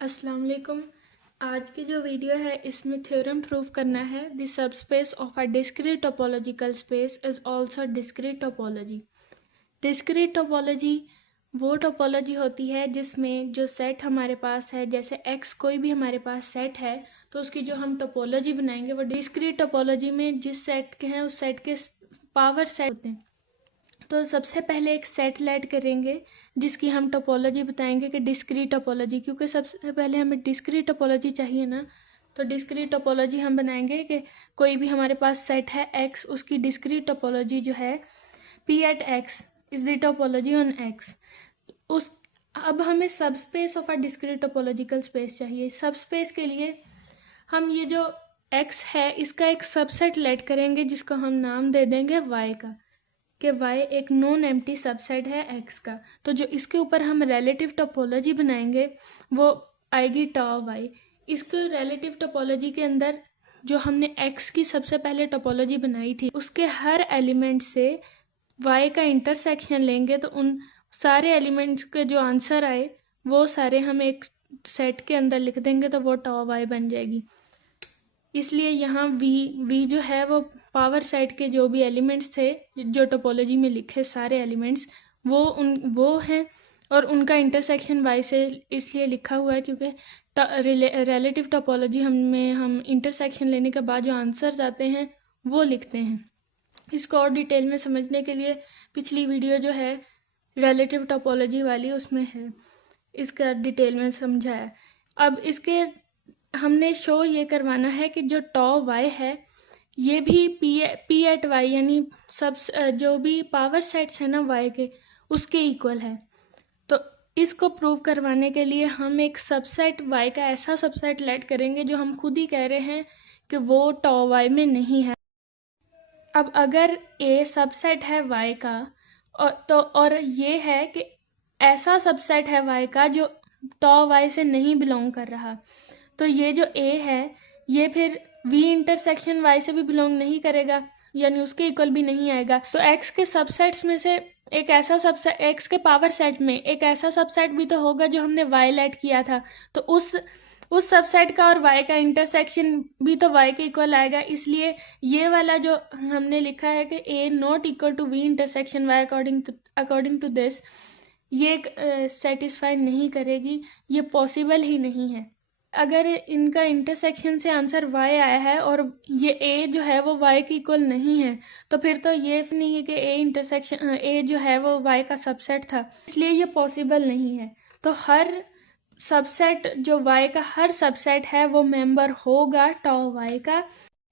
अस्सलाम वालेकुम। आज की जो वीडियो है इसमें थ्योरम प्रूव करना है the subspace of a discrete topological space is also discrete topology. Discrete topology वो टोपोलॉजी होती है जिसमें जो सेट हमारे पास है, जैसे एक्स कोई भी हमारे पास सेट है तो उसकी जो हम टोपोलॉजी बनाएंगे वो डिस्क्रीट टोपोलॉजी में जिस सेट के हैं उस सेट के पावर सेट होते हैं। तो सबसे पहले एक सेट लेट करेंगे जिसकी हम टोपोलॉजी बताएंगे कि डिस्क्रीट टोपोलॉजी, क्योंकि सबसे पहले हमें डिस्क्रीट टोपोलॉजी चाहिए ना। तो डिस्क्रीट टोपोलॉजी हम बनाएंगे कि कोई भी हमारे पास सेट है एक्स, उसकी डिस्क्रीट टोपोलॉजी जो है P at X is the topology on X. उस अब हमें subspace of a discrete topological space चाहिए। सब स्पेस के लिए हम ये जो एक्स है इसका एक सबसेट लेट करेंगे जिसको हम नाम दे देंगे वाई का, कि y एक नॉन एम्प्टी सबसेट है x का। तो जो इसके ऊपर हम रिलेटिव टोपोलॉजी बनाएंगे वो आएगी टाउ y। इसके रिलेटिव टोपोलॉजी के अंदर जो हमने x की सबसे पहले टोपोलॉजी बनाई थी उसके हर एलिमेंट से y का इंटरसेक्शन लेंगे तो उन सारे एलिमेंट्स के जो आंसर आए वो सारे हम एक सेट के अंदर लिख देंगे तो वो टाउ y बन जाएगी। इसलिए यहाँ वी जो है वो पावर सेट के जो भी एलिमेंट्स थे जो टोपोलॉजी में लिखे सारे एलिमेंट्स वो हैं और उनका इंटरसेक्शन वाई से इसलिए लिखा हुआ है क्योंकि रिलेटिव टोपोलॉजी हम इंटरसेक्शन लेने के बाद जो आंसर्स आते हैं वो लिखते हैं। इसको और डिटेल में समझने के लिए पिछली वीडियो जो है रिलेटिव टोपोलॉजी वाली उसमें है इसका डिटेल में समझाया। अब इसके हमने शो ये करवाना है कि जो टॉ वाई है ये भी पी एट वाई यानी सब जो भी पावर सेट्स हैं ना वाई के उसके इक्वल है। तो इसको प्रूव करवाने के लिए हम एक सबसेट वाई का ऐसा सबसेट लेट करेंगे जो हम खुद ही कह रहे हैं कि वो टॉ वाई में नहीं है। अब अगर ए सबसेट है वाई का और ये है कि ऐसा सबसेट है वाई का जो टॉ वाई से नहीं बिलोंग कर रहा, तो ये जो ए है ये फिर वी इंटरसेक्शन वाई से भी बिलोंग नहीं करेगा यानी उसके इक्वल भी नहीं आएगा। तो एक्स के सबसेट्स में से एक ऐसा सबसेट, एक्स के पावर सेट में एक ऐसा सबसेट भी तो होगा जो हमने वाई लेट किया था, तो उस सबसेट का और वाई का इंटरसेक्शन भी तो वाई के इक्वल आएगा। इसलिए ये वाला जो हमने लिखा है कि A not equal to V intersection Y according to this, ये सेटिस्फाई नहीं करेगी, ये पॉसिबल ही नहीं है। अगर इनका इंटरसेक्शन से आंसर y आया है और ये a जो है वो y के इक्वल नहीं है तो फिर तो ये नहीं है कि a जो है वो y का सबसेट था, इसलिए ये पॉसिबल नहीं है। तो हर सबसेट जो y का हर सबसेट है वो मेंबर होगा टॉ y का।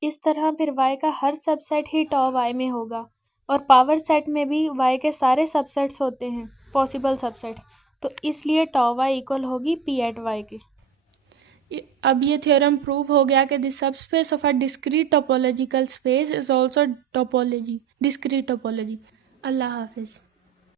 इस तरह फिर y का हर सबसेट ही टॉ y में होगा और पावर सेट में भी y के सारे सबसेट्स होते हैं पॉसिबल सबसेट्स, तो इसलिए टॉ y इक्वल होगी p एट y के। अब ये थ्योरम प्रूव हो गया कि the subspace of a discrete topological space is also topology discrete topology. अल्लाह हाफिज़।